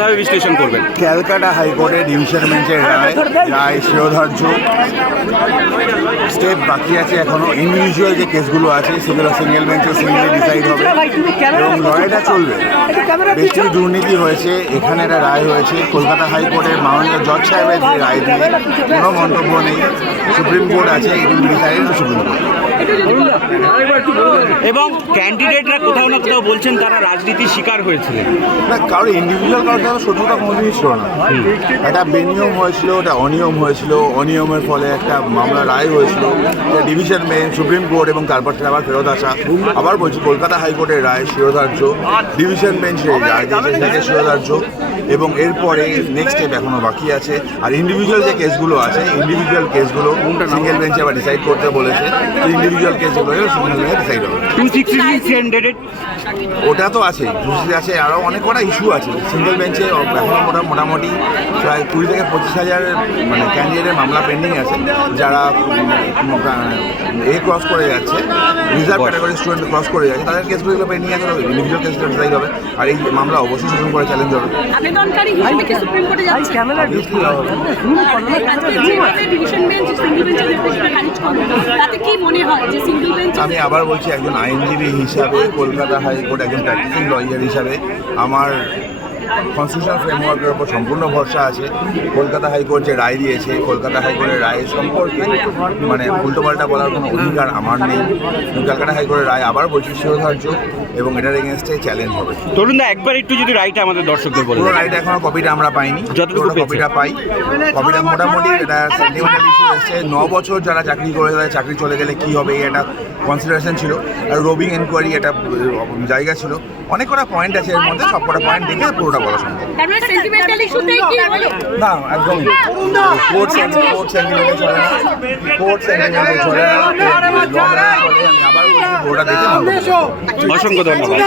কিভাবে বিশ্লেষণ করবেন? ক্যালকাটা হাইকোর্টের ডিভিশন বেঞ্চের রায় শিরোধার্য। স্টেপ বাকি আছে এখনো। ইন্ডিভিজুয়াল যে কেসগুলো আছে সেগুলো সিঙ্গেল বেঞ্চে সিঙ্গেল ডিসাইড হবে এবং লড়াইটা চলবে। বেশি দুর্নীতি হয়েছে, এখানে একটা রায় হয়েছে। কলকাতা হাইকোর্টের মাননীয় জজ সাহেবের যে রায় দিয়ে কোনো মন্তব্য নেই। সুপ্রিম কোর্ট আছে, এটি ডিসাইড সুপ্রিম কোর্ট। এবং ক্যান্ডিডেটরা কোথাও না কোথাও বলছেন তারা রাজনীতির শিকার হয়েছিলেন। না, কারোর ইন্ডিভিজুয়াল কারোর দ্বারা শত্রুতা কোনোদিনই ছিল না। একটা বেনিয়ম হয়েছিল, ওটা অনিয়ম হয়েছিল। অনিয়মের ফলে একটা মামলা রায় হয়েছিল। ডিভিশন বেঞ্চ, সুপ্রিম কোর্ট এবং তারপর থেকে আবার ফেরত আসা। আবার বলছি, কলকাতা হাইকোর্টের রায় শিরোধার্য, ডিভিশন বেঞ্চের রায় দিয়েছে সেটা শিরোধার্য এবং এরপরে নেক্সট স্টেপ এখনও বাকি আছে। আর ইন্ডিভিজুয়াল যে কেসগুলো আছে, ইন্ডিভিজুয়াল কেসগুলো সিঙ্গেল বেঞ্চে আবার ডিসাইড করতে বলেছে। তো ইন্ডিভিজুয়াল কেসগুলো সিঙ্গেল বেঞ্চে ডিসাইড হবে। 266 ক্যান্ডিডেট ওটা তো আছে, আছে আরও অনেক কটা ইস্যু আছে সিঙ্গেল বেঞ্চে। এখনও মোটামুটি প্রায় 20 থেকে 25,000 মানে ক্যান্ডিডেটের মামলা পেন্ডিং আছে, যারা ক্রস করে যাচ্ছে, রিজার্ভ ক্যাটাগরি স্টুডেন্ট ক্রস করে যাচ্ছে, তাদের কেসগুলো পেন্ডিং আছে। ইন্ডিভিজুয়াল কেসগুলো ডিসাইড হবে আর এই মামলা অবশ্যই সুপ্রিম কোর্টে চ্যালেঞ্জ হবে। আবেদনকারী হিসেবে কি সুপ্রিম কোর্টে যাচ্ছে? আজকে যেভাবে ডিভিশন বেঞ্চ সিঙ্গেল বেঞ্চের নির্দেশনা খারিজ করলো, তাতে কি মনে হয় যে সিঙ্গেল বেঞ্চ? আমি আবার বলছি, একজন আইনজীবী হিসাবে, কলকাতা হাইকোর্ট একজন প্র্যাকটিসিং লয়ার হিসাবে আমার কনস্টিটিউশনাল ফ্রেমওয়ার্কের ওপর সম্পূর্ণ ভরসা আছে। কলকাতা হাইকোর্ট যে রায় দিয়েছে, কলকাতা হাইকোর্টের রায়ের সম্পর্কে মানে উল্টোপাল্টা বলার কোনো অধিকার আমার নেই। কলকাতা হাইকোর্টের রায় আবার বলছি শিরোধার্য এবং এটার এগেনস্টে চ্যালেঞ্জ হবে। তরুণদা, একবার একটু যদি রাইটা আমাদের দর্শকদের বলুন। পুরো রাইট এখনো কপিটা আমরা পাইনি, যতটুকু কপিটা পাই। কপিটা মোটামুটি এটা সেন্টিমেন্টাল ইস্যু এসছে। 9 বছর যারা চাকরি করে তাদের চাকরি চলে গেলে কী হবে, এটা কনসিডারেশন ছিল। আর রোবিং এনকোয়ারি একটা জায়গা ছিল। অনেক কটা পয়েন্ট আছে এর মধ্যে, সব কটা পয়েন্ট দেখে পুরোটা বলা সম্ভব না। একদম কোর্ট সেন্টিমেন্টে চলে না, কোর্ট সেন্টিমেন্টে চলে না। আমি আবার বলছি, পুরোটা দেখে অসংখ্য ধন্যবাদ।